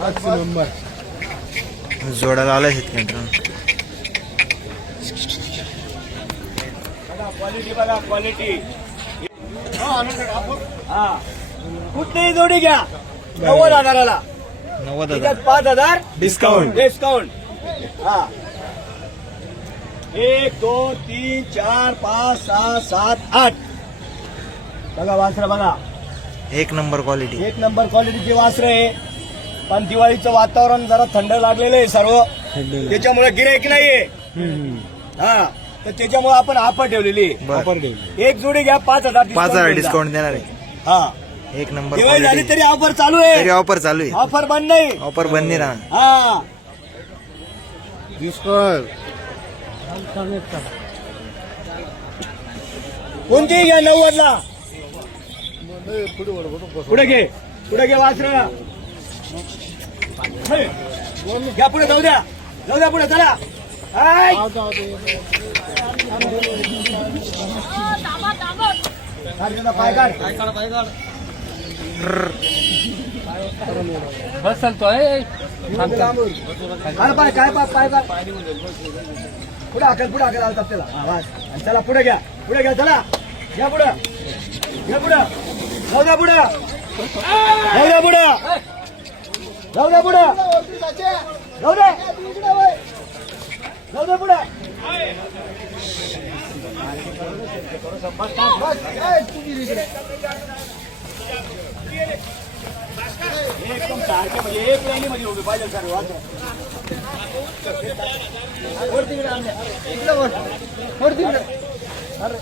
Number. जोडाला आला शेतकरी मित्रांनो क्वालिटी बघा क्वालिटी हा कुठलीही जोडी घ्या. नव्वद हजाराला. नव्वद हजार. पाच हजार. डिस्काउंट डिस्काउंट हा. एक दोन तीन चार पाच सहा सात आठ. बघा वासरा बघा. एक नंबर क्वालिटी एक नंबर क्वालिटीची वासरं आहे. पण दिवाळीचं वातावरण जरा थंड लागलेलं आहे सर्व. त्याच्यामुळे गिराईक नाहीये. हा. तर त्याच्यामुळे आपण ऑफर ठेवलेली आहे. एक जोडी घ्या पाच हजार पाच हजार discount डिस्काउंट देणार आहे. हा. एक नंबर दिवाळी झाली तरी ऑफर चालू तरी आहे ऑफर चालू आहे. ऑफर बंद नाही. ऑफर बंद नाही राहणार. हा. कोणतीही घ्या नव्वद ला पुढे घे. पुढे घे वासरा घ्या पुढे जाऊ द्या. जाऊ द्या पुढे चला. हाय. काढ. त्याचा पाय काय पाय काय पाय पाय. पुढे हाकल पुढे हाकल आलतात त्याला. चला पुढे घ्या. पुढे घ्या चला. घ्या पुढं. घ्या पुढं. जाऊ द्या पुढं. जाऊ द्या पुढं. जाऊ दे पुढे जाऊ दे जाऊ दे पुढे एकदम सारखे म्हणजे एक लाईनी मध्ये उभी पाहिजे सर वाचा वर वरती इकडे अरे.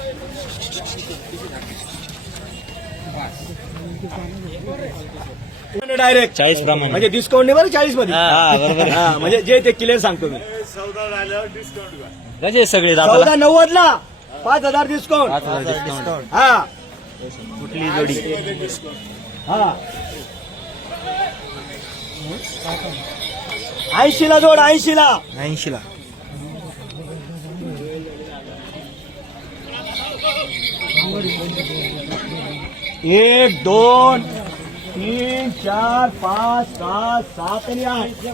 डायरेक्ट चाळीस प्रमाणे. म्हणजे डिस्काउंट नाही बरं चाळीसमध्ये हा, बरोबर. हा, म्हणजे जे ते क्लिअर सांगतो मी. कसे सगळे चौदा नव्वद ला पाच हजार डिस्काउंट डिस्काउंट हा. कुठली जोडी? हा. ऐंशी ला जोड ऐंशी ला ऐंशी ला एक दोन. तीन चार पाच सहा सात आणि आठ.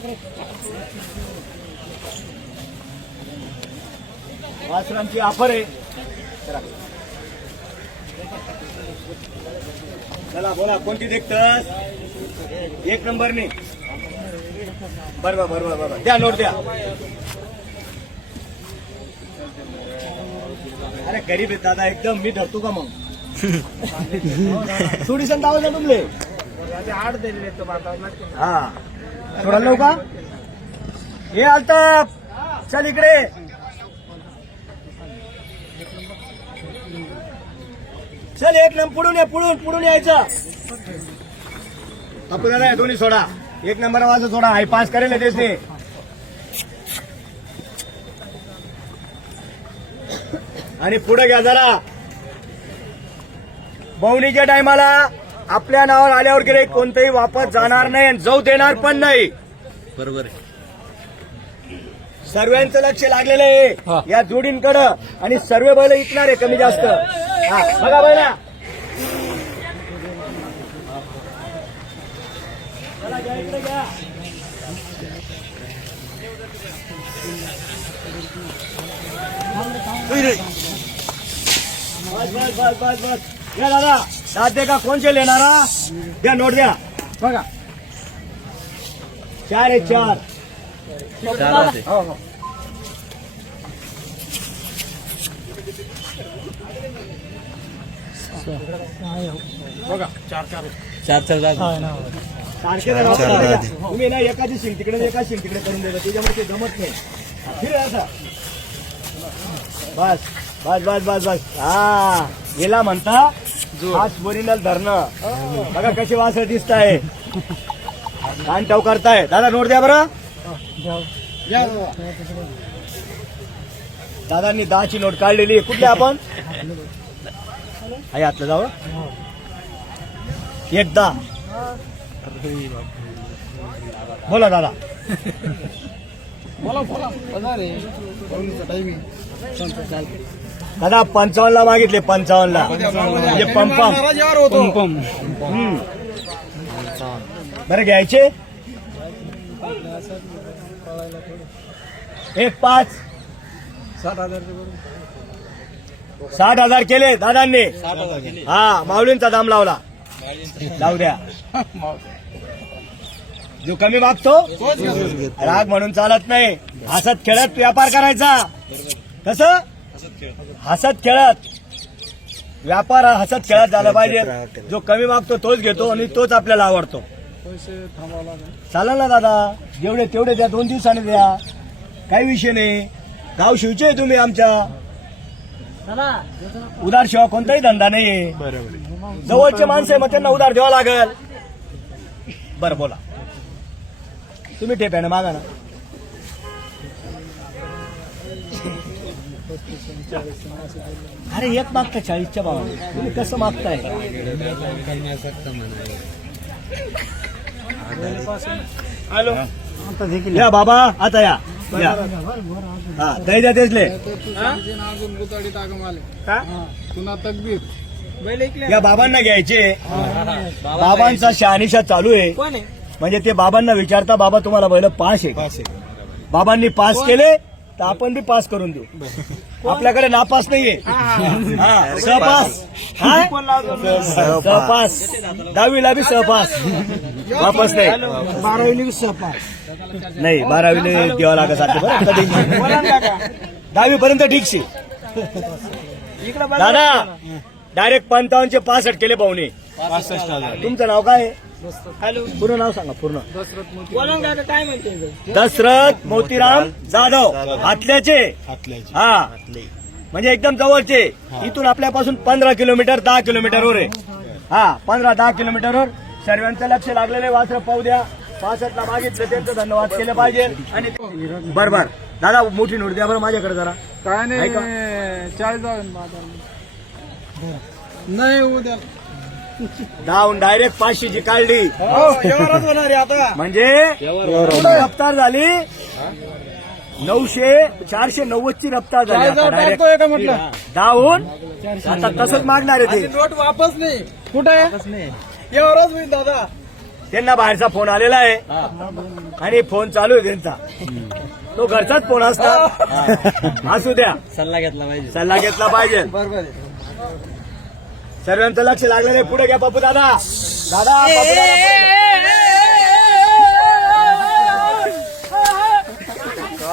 वासरांची ऑफर आहे. चला. बोला कोणती देखतस? एक नंबरने. बरोबर बरोबर बरोबर द्या नोट द्या. अरे गरीब आहे दादा एकदम. मी धरतो का मग? थोडी संत आवाज आहे तुमले. हा थोडा लव का हे. आलताप चल इकडे. चल एक नंबर पुढून या पुढून पुढून यायचं. आपल्याला या दोन्ही सोडा. एक नंबर आवाज सोडा. हाय पास करेल तेच ते आणि पुढे घ्या जरा. बवणीच्या टायमाला आपल्या नावावर आल्यावर गेले कोणतंही वापस जाणार नाही आणि जाऊ देणार पण नाही. बरोबर आहे. सर्वांचं लक्ष लागलेलं आहे या जोडींकडं आणि सर्व बैल इकणार आहे कमी जास्त. हा बघा बैला. बस बस बस बस बस. घ्या दादा. दाद का? कोणचे लेणारा? द्या नोट द्या. बघा. चार आहे चार. हो हो. चार चार. सारखे जर चार चार का? राहते. तुम्ही ना एकाची शिंग तिकडे एका शिंग तिकडे करून देता. त्याच्यामुळे ते जमत नाही. फिर असं बस बस बस बस बस. हा गेला म्हणता. आज ओरिजिनल धरणं. बघा कशी वास दिसत आहे कान टाव करताय. दादा नोट द्या बरं. दादांनी दहाची नोट काढलेली. आहे. कुठली आपण? आई आतलं जावं. एकदा. बोला दादा. दादा पंचावन्न ला मागितले पंचावन्न ला म्हणजे पंपम. बरं घ्यायचे? एक पाच. साठ हजार साठ हजार केले दादांनी. हा माऊलींचा दाम लावला. लावू द्या. जो कमी मागतो राग म्हणून चालत नाही. हसत खेळत व्यापार करायचा. कस? हसत खेळत. व्यापार हसत खेळत झाला पाहिजे. जो कमी मागतो तोच घेतो आणि तोच आपल्याला आवडतो. चालेल ना दादा? जेवढे तेवढे द्या दोन दिवसाने द्या. काही विषय नाही. गाव शिवचे तुम्ही आमच्या. उदार शिवाय कोणताही धंदा नाहीये. जवळचे माणसं मग त्यांना उधार द्यावं लागेल. बरं बोला. तुम्ही टेप्याने मागा ना. अरे एक मागता चाळीसच्या भावाने. तुम्ही कसं मागताय? हॅलो. या बाबा आता या. या. हा दही द्या तेचले अजून गुताडी टाका मला पुन्हा तकबीर. या बाबांना घ्यायचे. बाबांचा शहानिशा चालू आहे? म्हणजे ते बाबांना विचारता बाबा तुम्हाला बैल पास आहे बाबांनी पास केले तर आपण बी पास करून देऊ. आपल्याकडे नापास नाहीये. हा, सहपास? सहपास. दहावीला बी सहपास. वापस नाही. बारावी सहपास. नाही बारावीला द्यावं लागत आता बरं कधी दहावी पर्यंत ठीक शी. दादा डायरेक्ट पंचावन्नचे पासष्ट केले पाहुणे. तुमचं नाव काय हॅलो. पूर्ण नाव सांगा पूर्ण. दशरथ मोतीराम जाधव. हातल्याचे. हा. म्हणजे एकदम जवळचे. इथून आपल्यापासून पंधरा किलोमीटर दहा किलोमीटरवर आहे. हा पंधरा दहा किलोमीटरवर सर्वांचं लक्ष लागलेले वासर पाहू द्या. पासष्टला मागितलं त्यांचं धन्यवाद केलं पाहिजे. आणि बर. बर दादा मोठी नोट द्या बरं माझ्याकडे जरा. काय नाही. चाळीस नाही उद्या. डाऊन डायरेक्ट पाचशेची काढली. होणार आहे आता. म्हणजे रफ्तार झाली. नऊशे चारशे नव्वद ची रफ्तार झाली चाळीस आता तसंच मागणार आहे ते. नोट वापस नाही. कुठे आहे? एवढंच होईल दादा. त्यांना बाहेरचा फोन आलेला आहे. आणि फोन चालू आहे त्यांचा. तो घरचाच फोन असता. असू द्या. सल्ला घेतला पाहिजे. सल्ला घेतला पाहिजे. बरोबर सर्वांचं लक्ष लागलेलं आहे. पुढे घ्या पप्पू दादा. दादा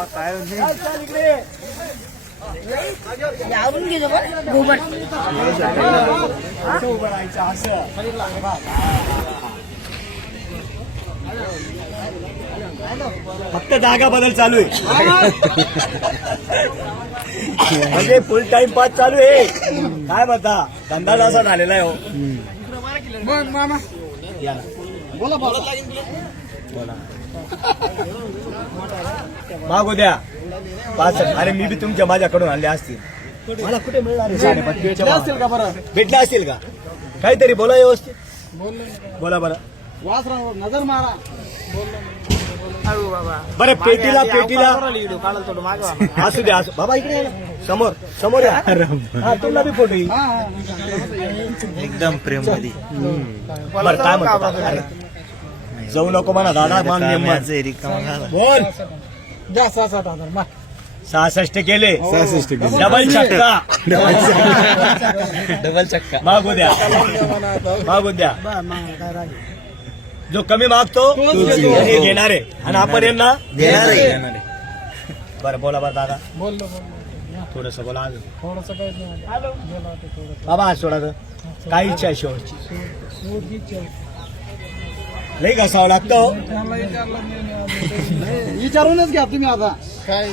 काय इकडे? गोबर उभं राहायचं असं फक्त जागा बदल चालू आहे. म्हणजे फुल टाइम पास चालू आहे. काय म्हणता? धंदा असा झालेला आहे हो. बोला बोला. मागू द्या. पाच अरे मी बी तुमच्या माझ्याकडून आणले असतील. मला कुठे मिळणार? असतील का बरं? भेटले असतील का? काहीतरी बोला व्यवस्थित. बोला बरं वासरावर नजर मारा. बरं पेटीला पेटीला. असू द्या असू बाबा इकडे या ना. समोर समोर या. हा तुला बी फोटो येईल. हा हा एकदम प्रेममध्ये बरं काय म्हणतो? अरे, जाऊ नको म्हणा दादा मान. नेमन बोल. द्या सहा सात हजार मा सहासष्ट केले. डबल छक्का. डबल चक्का मागू द्या. मागू द्या जो कमी मागतो ते घेणार. आहे आणि आपण यांना बरं बोला बरं दादा. बोललो थोडस बोला अजून. थोडस बाबा आज सोडा गं. काय इच्छा आहे शेवटची? लई घसावं लागतं विचारूनच घ्या तुम्ही आता. काय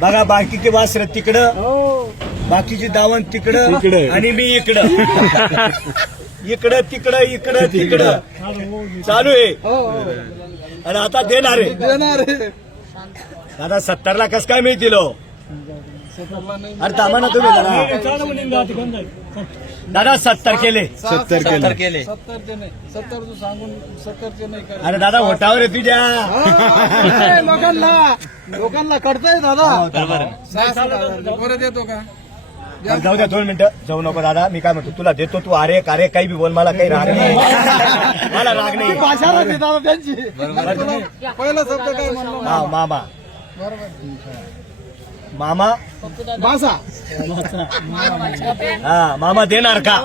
बघा बाकीचे वासर तिकडं. हो. बाकीची दावण तिकडं. आणि मी इकडं. इकडं तिकडं इकडं तिकडं. चालू आहे. हो हो. आणि आता देणार आहे. देणार आहे. दादा सत्तरला कस काय मिळतील हो? अरे थांबा ना तुम्ही जरा. दादा सत्तर केले. सत्तर केले. सत्तरचे नाही. सत्तर तू सांगून सत्तरचे नाही कर अरे दादा होटावर आहे तुझ्या. लोकांना लोकांना कळतंय दादा. बरोबर येतो का? जाऊ द्या दोन मिनिटं. जाऊ नको दादा मी काय म्हणतो तुला देतो तू अरे कार्य काही बी बोल मला काही राग नाही. मला राग नाही. भाषा राहते दादा त्यांची. पहिला शब्द काय म्हणलो? हा मामा. मामा? भाषा हा मामा देणार का?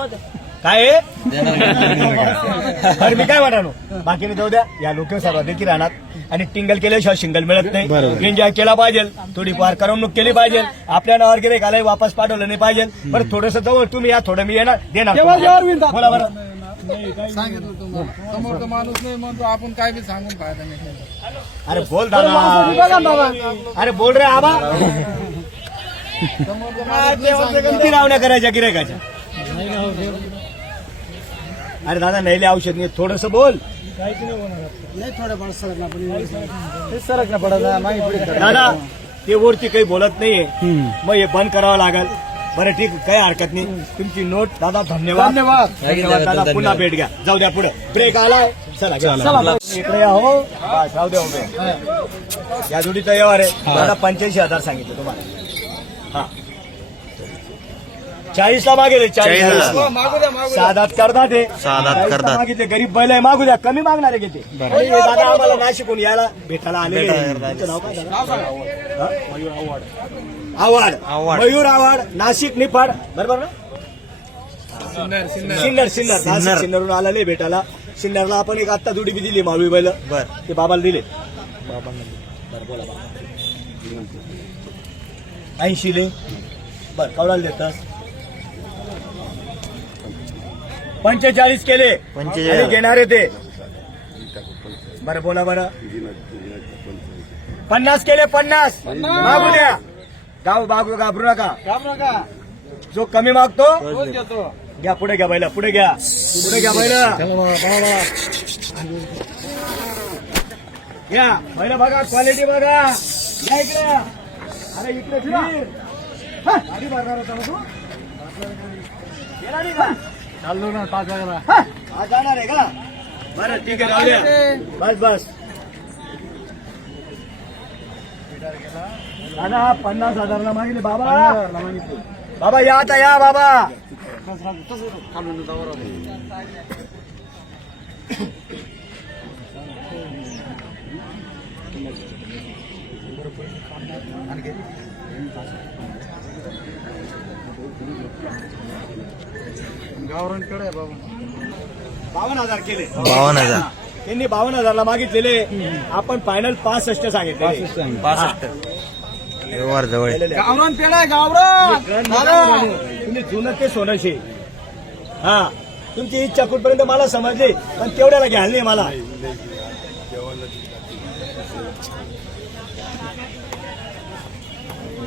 काय आहे? बरं मी काय म्हणालो बाकीने जाऊ द्या. या लोकसभा देखील राहणार. आणि टिंगल केल्याशिवाय शिंगल मिळत नाही. एन्जॉय केला पाहिजे. थोडीफार करमणूक केली पाहिजे. आपल्या नावावर गिरे घालाय वापस पाठवलं नाही पाहिजे. बरं थोडस जवळ तुम्ही या थोडं मी येणार. देणार? बोला बरं. सांगितलं तुम्हाला. समोरचा माणूस नाही म्हणतो आपण काय बी सांगून फायदा नाही. अरे बोल दादा. अरे बोल रे आबा. समोरचा किती रावण्या करायच्या गिरायकाच्या अरे दादा नाही औषध नाही थोडस बोल. नाही. पण पडत नाही पुढे करा. दादा ते वरती काही बोलत नाहीये. मग हे बंद करावं लागेल. बरं ठीक काही हरकत नाही. तुमची नोट दादा धन्यवाद. धन्यवाद. धन्यवाद दादा पुन्हा भेट घ्या. जाऊ द्या पुढे. ब्रेक आलाय. चला. इकडे हो. जाऊ द्या उभे या जोडीचा व्यवहार आहे. दादा पंच्याऐंशी हजार सांगितले तुम्हाला. हा. चाळीसला मागेल चाळीस. चाळीस हजार. हो, मागू द्या मागू द्या. साधात करतात ते. साधात चाळीसला करतात. मागितले गरीब बैल आहे मागू द्या. कमी मागणारे घेते. आणि हे दादा आम्हाला नाशिकून यायला भेटायला आले दादा? आवाड आव्हाड. मयूर आवाड नाशिक निफाड. बरोबर ना? सिन्नर सिन्नर. सिन्नर सिन्नर. नाशिक सिन्नर. सिन्नरहून आलेले भेटायला. सिन्नरला आपण एक आत्ता दुडी बी दिली माळवी बैल. बर. ते बाबाला दिले. बरं बोला बाबा. ऐंशी ले. बर कवडाला देतात. पंचेचाळीस केले. पंचेचाळीस. आणि घेणारे ते. बरं बोला बरं. पन्नास केले पन्नास. मागू द्या. गाव बागू घाबरू नका. घाबरू नका. जो कमी मागतो घ्या पुढे घ्या बैला पुढे घ्या. पुढे घ्या बैला. घ्या. बैला बघा क्वालिटी बघा. या इकडे. अरे इकडे फिर. हा, गाडी भरणार होता ना तू येणार नाही का? चाललो ना पाच वाजला हा, जाणार आहे का बरं ठीक आहे बस बस. दादा पन्नास हजारला मागितले बाबा. बाबा या आता या बाबा बाबा. बावन्न हजार केले. बावन्न हजार. त्यांनी बावन्न हजारला मागितलेले. आपण फायनल पासष्ट सांगितले. पासष्ट. व्यवहार जवळ आहे. गावरण पेड आहे दादा तुम्ही जुनं ते सोनशे हा. तुमची इच्छा कुठपर्यंत मला समजली पण तेवढ्याला घ्यायला नाही मला.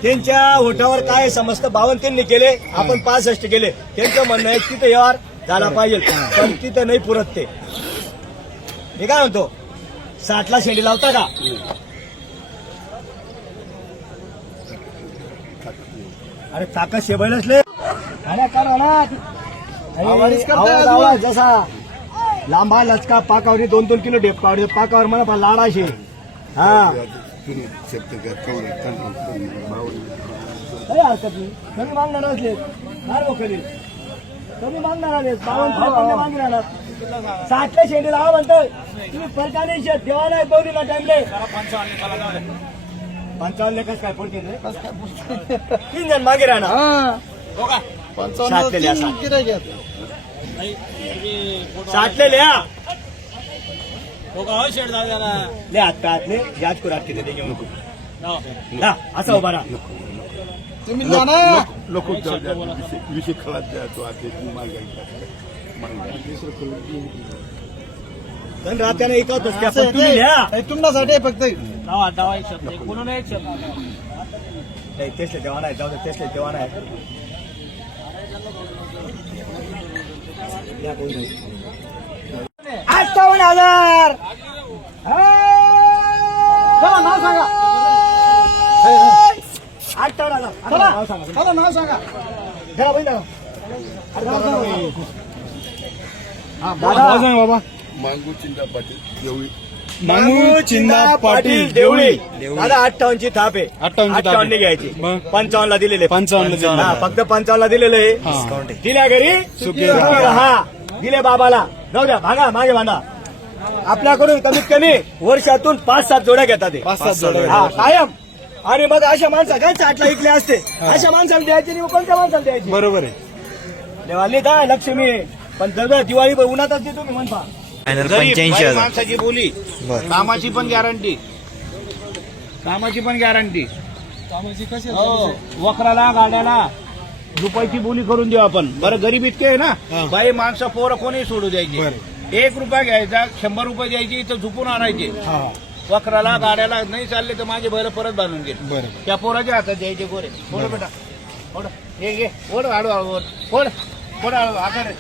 त्यांच्या होठावर काय समजतं बावन्न त्यांनी केले आपण पासष्ट केले. त्यांचं म्हणणं आहे तिथं व्यवहार झाला पाहिजे. पण तिथं नाही पुरत ते. मी काय म्हणतो साठला शेंडी लावता का? अरे ताकद शेबायला असले अरे काय जसा. लांबा लचका पाकावरी दोन दोन किलो डेप पावडे पाकावर मला पण लाडाशे. हा. काही हरकत नाही. कमी मागणार असले काय मोकली कमी मागणार आले बावन्न त्रेपन्न मागणार साठले शेंडी लावा म्हणतोय. तुम्ही परकाने देवा नाही ना टाइमले पंचावन्न लेखच काय पडते तीन जण मागे राहणार. हो. का? सात केले, पंचावन्न सात. किती घेत साठले लिहा ले हात आतले याद करू हात किती घेऊन ना असा उभा राहा तुम्ही जाणार लोक विषय खेळात जातो पण रात्याने एकच त्या पण तुम्ही लिहा तुमच्यासाठी फक्त नाही तेच देवा नाही जाऊ दे तेच देवा नाही या कोणी नाही. अठ्ठावन्न हजार. चला, नाव सांगा. अठ्ठावन्न हजार. चला नाव सांगा. चला नाव सांगा. जरा बहिणी दादा. अरे दादा. हा, दादा. नाव सांगा बाबा. मांगू चिंता पाटील देवळी. मांगू चिंदा पाटील देवळी. दादा अठ्ठावन्नची थाप आहे. 58 ची थाप आहे. अठ्ठावन्न घ्यायची. मग? पंचावन्नला दिलेले. पंचावन्न दिलेले. हा, फक्त पंचावन्नला दिलेलं. आहे डिस्काउंट आहे दिल्या घरी राहा. दिले बाबाला. जाऊ द्या भागा मागे बांधा आपल्याकडून कमीत कमी वर्षातून पाच सात जोड्या घेतात हे. पाच सात जोड्या हा कायम. आणि मग अशा माणसा काय चाटला इकले असते? अशा माणसाला द्यायची नाही मग कोणत्या माणसाला द्यायची? बरोबर आहे. देवाली काय लक्ष्मी. पण जर दिवाळी उन्हातच देतो मी म्हणता. फायनल गरीब, पंच्याऐंशी बाई हजार. माणसाची बोली. बर. कामाची पण गॅरंटी कामाची पण गॅरंटी हो वखराला गाड्याला. रुपयाची बोली करून देऊ आपण. बरं गरीब इतके आहे. ना? बाई माणसं पोरं कोणी सोडू द्यायची. एक रुपया घ्यायचा शंभर रुपये द्यायची इथं झुपून आणायचे. हा. वखराला गाड्याला नाही चालले तर माझे बैल परत बांधून बरं. त्या पोराच्या हातात द्यायचे गोरे. फोड बेटा. फोड हे घे. आडू आडू फोड फोड आडू आकार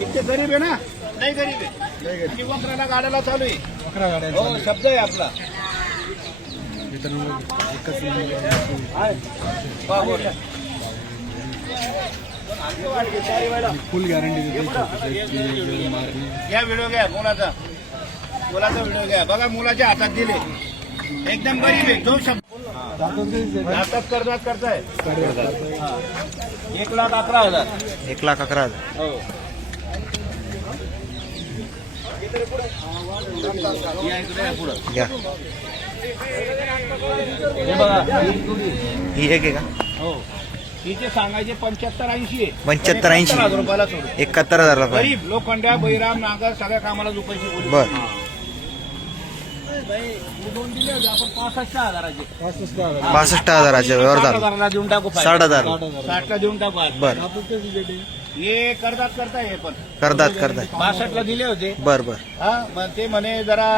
इतके गरीब आहे ना? नाही गरीब आहे. आणि वखराला गाड्याला चालू आहे. हो शब्द आहे आपला. एकच बोल. फुल गॅरंटी देतो या व्हिडिओ घ्या मुलाचा. मुलाचा व्हिडिओ घ्या. बघा मुलाच्या हातात दिले. एकदम गरीब आहे. जो शब्द कर्जात करताय. हा. एक लाख अकरा हजार. एक लाख अकरा हजार. हो. या इकडे या पुढं. घ्या. हे बघा. ही एक आहे का? हो. तिचे सांगायचे पंच्याहत्तर ऐंशी आहे. पंच्याहत्तर ऐंशी. हजार रुपयाला सोडून. एकाहत्तर हजारला पाहिजे गरीब लोखंड्या बैराम नागर सगळ्या कामाला रुपयाची बोली बर. हा. दोन दिले होते आपण पासष्ट हजाराचे. बासष्ट व्यवहार साठ झाला. हजाराला देऊन टाकू फायदा. साठ हजार. साठला देऊन टाकू आज. बर. हे करतात करताय हे पण. करतात करतात. बासष्टला दिले होते. बर बर. हा मग ते म्हणे जरा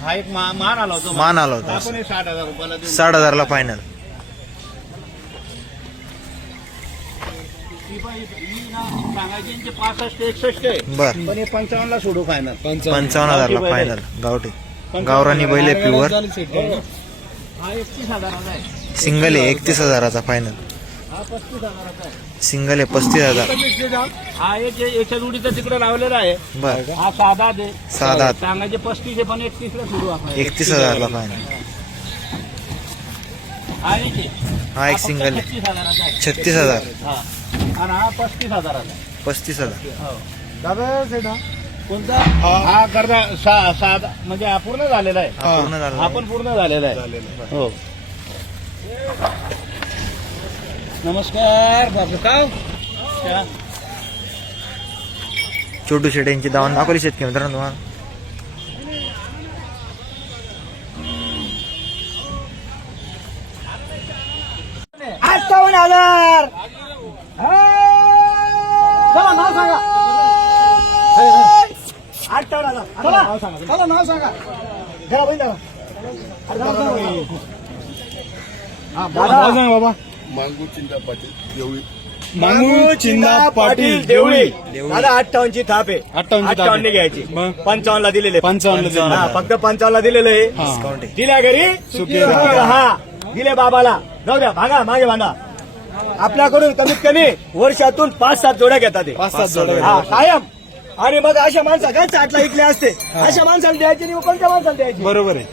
हा एक मा- मान आला होता. मान आला होता. आपण हे साठ हजार रुपयाला देऊन साठ हजारला फायनल सांगायची यांचे पासष्ट एकसष्ट आहे बर. पण हे पंचावन्नला सोडू फायनल पंचावन्न हजारला फायनल गावठी गावरानी बैल आहे प्युअर हा. एकतीस हजाराचा आहे. सिंगल आहे एकतीस हजाराचा फायनल हा पस्तीस हजाराचा आहे. सिंगल आहे पस्तीस हजार. हा एक याच्या जोडीचा तिकडे लावलेला आहे. बर. हा साधा दे साधा. सांगायचे पस्तीस आहे पण एकतीस ला आपण. एकतीस हजारला फायनल हा एक आहे. हा एक फक्त सिंगल आहे. छत्तीस हजाराचा आहे. छत्तीस हजार. हा. आणि हा पस्तीस हजाराचा. आहे. पस्तीस हजार. हो. दादा सेटा कोणता? हा. करता सा- साधा म्हणजे हा पूर्ण झालेला आहे. हा पूर्ण हा झाला पण पूर्ण झालेला आहे. हो. नमस्कार बाबू काव क्या? छोटू शेट यांची दावण दाखवली शेतकरी मित्रांनो तुम्हाला अठ्ठावन्न हजार चला नाव सांगा अठ्ठावन्न हजार चला. चला नाव सांगा. जरा बहीण दादा अरे नाव सांगा. दादा. बाबा. मांगू चिंता पाटील देवळी. मांगू चिंदा पाटील देवळी. देवळी. दादा अठ्ठावन्नची थाप आहे. 58 ची थाप आहे. अठ्ठावन्न घ्यायची. मग? पंचावन्नला दिलेले. पंचावन्न दिलेले. हा फक्त पंचावन्नला दिलेलं. आहे हा. डिस्काउंट आहे. दिल्या घरी? सुखी राहा. दिले बाबाला. जाऊ द्या भागा मागे बांधा आपल्याकडून कमीत कमी वर्षातून पाच सात जोड्या घेतात हे. पाच सात जोड्या हा कायम. आणि मग अशा माणसा काय चाटला इकले असते? अशा माणसाला द्यायची नाही कोणत्या माणसाला द्यायची? बरोबर आहे.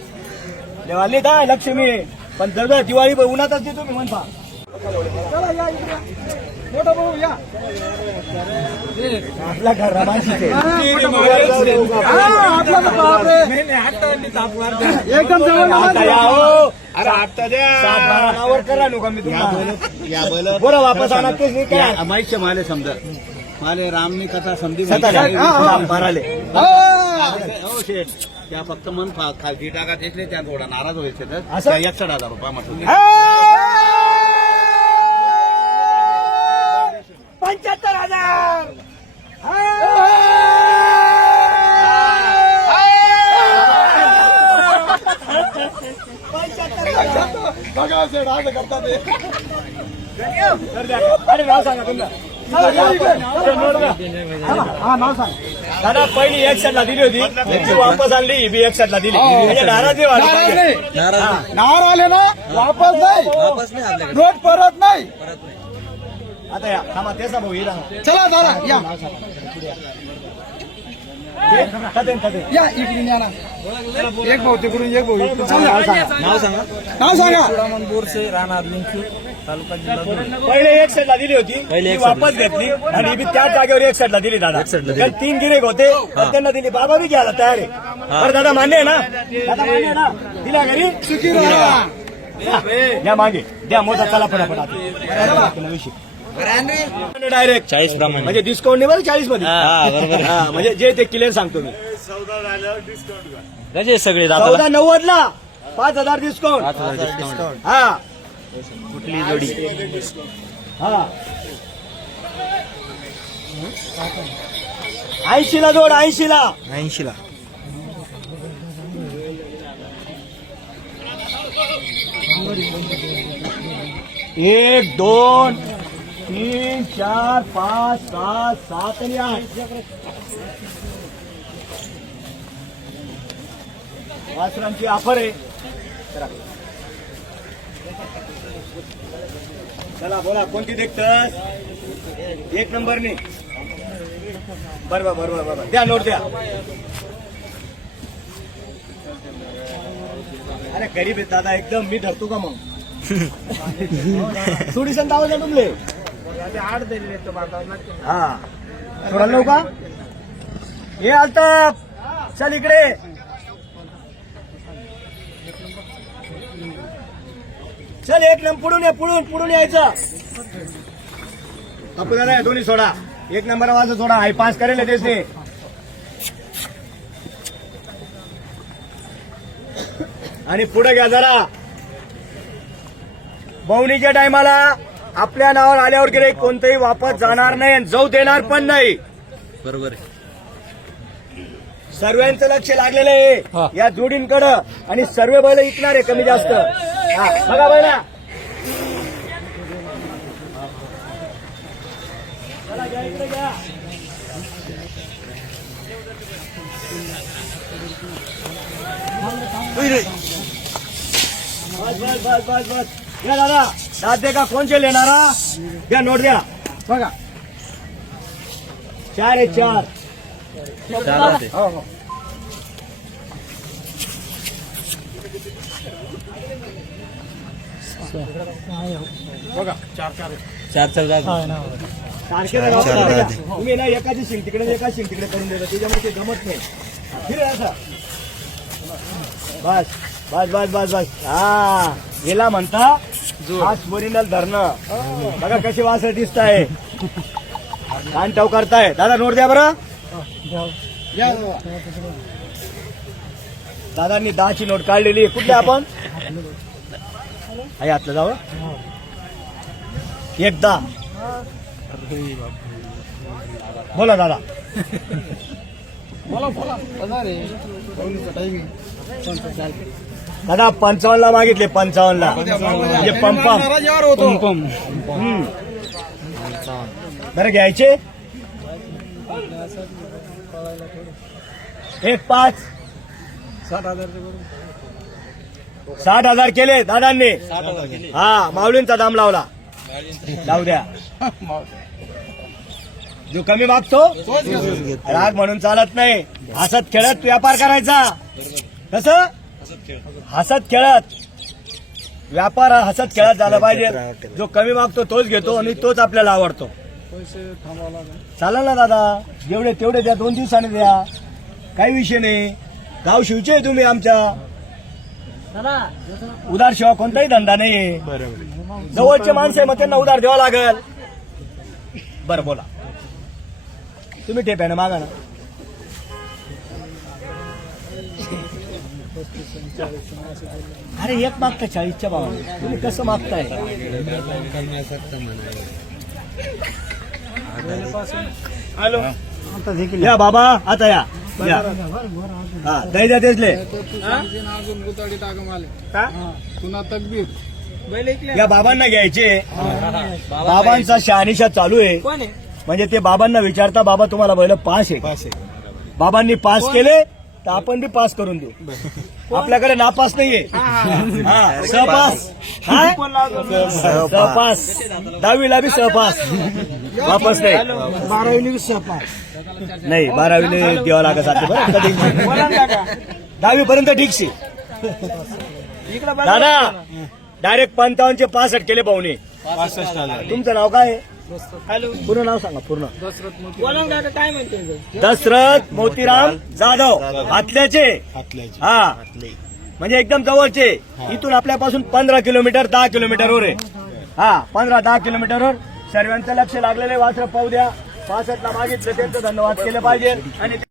देवाली काय लक्ष्मी. पण जर दिवाळी उन्हातच देतो मी म्हणता. चला या इकडे. मोठा भाऊ या. आपला. हा. एकदम जवळ हो. अरे आता द्या. सात बारा नावावर करा नको मी या तुम्हाला. बैल या बैल बोला वापस आणा तेच नाही काय माहिती माले समजा. माले रामनी कथा हा, भराले हो. शेठ. त्या फक्त मन फा- खालती टाका तेचले त्या थोडा नाराज व्हायचे तर. एकसठ हजार रुपये म्हटलं पंच्याहत्तर हजार अरे नाव सांगा तुमचं. हा नाव सांग. दादा पहिली एक ला दिली होती. ती वापस आणली ही बी एक ला दिली. म्हणजे नाराजी वाढली पाहिजे. नार आले ना वापस नाही. नोट परत नाही. आता या थांबा तेच ना भाऊ हिरा चला दादा या. या इकडे या ना. एक भाऊ तिकडून एक भाऊ इकडून. सांगा. नाव सांगा. नाव सांगा. सोडामन बोरसे राहणार लिंकूर तालुका जिल्हा धुळे. पहिले एक सेटला दिली होती. ती वापस घेतली. आणि मी त्याच जागेवर एक सेटला दिली दादा. कारण तीन गिरेक होते. तर त्यांना दिली. बाबा बी घ्यायला तयार आहे. बरं दादा मान्य आहे ना? दादा मान्य आहे ना? दिल्या घरी? सुखी राहा. द्या मागे. द्या मोठा चला फटाफट डायरेक्ट चाळीस प्रमाणे. म्हणजे डिस्काउंट नाही बरं चाळीसमध्ये हा, बरोबर. हा, म्हणजे जे ते क्लिअर सांगतो मी. कसे सगळे दादा. चौदा नव्वद ला पाच हजार डिस्काउंट हा. कुठली जोडी? हा. ऐंशी ला जोड ऐंशी ला ऐंशी ला एक दोन. तीन चार पाच सहा सात आणि आठ. वासरांची ऑफर आहे. चला. बोला कोणती देखत एक नंबरने. बरोबर बरोबर बरोबर द्या नोट द्या. अरे गरीब आहे दादा एकदम. मी धरतो का मग? थोडी संत आवाज तुमले. हा. थोडा लव का हे अल्ताफ चल इकडे. चल एक नंबर पुढून या पुढून पुढून यायचं. आपल्याला दोन्ही सोडा. एक नंबर वाजता सोडा. हाय पास करेल त्याचे. आणि पुढे घ्या जरा. बवणीच्या टायमाला आपल्या नावावर आल्यावर गेले कोणतंही वापस जाणार नाही आणि जाऊ देणार पण नाही. बरोबर आहे. सर्वांचं लक्ष लागलेलं आहे. या जोडींकडं. आणि सर्व बैल विकणार आहे कमी जास्त. हा, बघा बैला. चला, घ्या, इकडे घ्या. बस बस बस बस बस. या दादा. दाद दे का? कोणचे लेणारा द्या नोट द्या. बघा. चार आहे चार. हो हो. चार चार जागा सारखे चार-. गादी. तुम्ही ना एकाची शिंग तिकडे एका शिंग तिकडे करून देता. त्याच्यामुळे ते जमत नाही. फिरे असं. बस बस बस बस बस. हा याला म्हणता. हाच ओरिजिनल धरणं. बघा कशी वासर दिसत आहे कान टव करताय. दादा नोट द्या बरं. दादांनी दहाची नोट काढलेली. आहे. कुठली आपण? आहे आतलं जावं. एकदा. बोला दादा. बोला बोला. हजार. दादा पंचावन्न ला मागितले पंचावन्न ला म्हणजे हम्म. बरं घ्यायचे? एक पाच. साठ करून साठ हजार केले दादांनी. हा माऊलींचा दाम लावला. लावू द्या. जो कमी मागतो राग म्हणून चालत नाही. हसत खेळत व्यापार करायचा. कसं? हसत खेळत. व्यापार हा हसत खेळत झाला पाहिजे. जो कमी मागतो तोच घेतो आणि तोच आपल्याला आवडतो. चालेल ना दादा जेवढे तेवढे द्या दोन दिवसाने द्या. काही विषय नाही. गाव शिवचे तुम्ही आमच्या. उदार शिवाय कोणताही धंदा नाही जवळचे माणसं आहे मग त्यांना उधार द्यावा लागेल. बरं बोला. तुम्ही टेप्यानं मागा ना. अरे एक मागता चाळीसच्या भावाने. तुम्ही कसं मागताय? हॅलो. या बाबा आता या. या. हा दही द्या तेचले अजून गुताडी टाकम आले पुन्हा तकबीर या बाबांना घ्यायचे. बाबांचा शहानिशा चालू आहे. म्हणजे ते बाबांना विचारता बाबा तुम्हाला बैल पास आहे. बाबांनी पास केले तर आपण बी पास करून देऊ. आपल्याकडे नापास नाहीये. हा, सहपास. काय सहपास. दहावीला बी सहपास. वापस नाही. बारावीने सहपा नाही बारावीला द्यावं लागत असते बरं. कधी? दहावी पर्यंत ठीकशी दादा डायरेक्ट पंचावन्नचे पासष्ट केले पाहुणे. तुमचं नाव काय आहे? पूर्ण नाव सांगा पूर्ण. काय म्हणते दशरथ मोतीराम जाधव. हातल्याचे. हा. म्हणजे एकदम जवळचे. इथून आपल्यापासून पंधरा किलोमीटर दहा किलोमीटरवर आहे. हा पंधरा दहा किलोमीटरवर सर्वांचं लक्ष लागलेले वासर पाहू द्या. पासष्टला मागितलं त्यांचं धन्यवाद केलं पाहिजे. आणि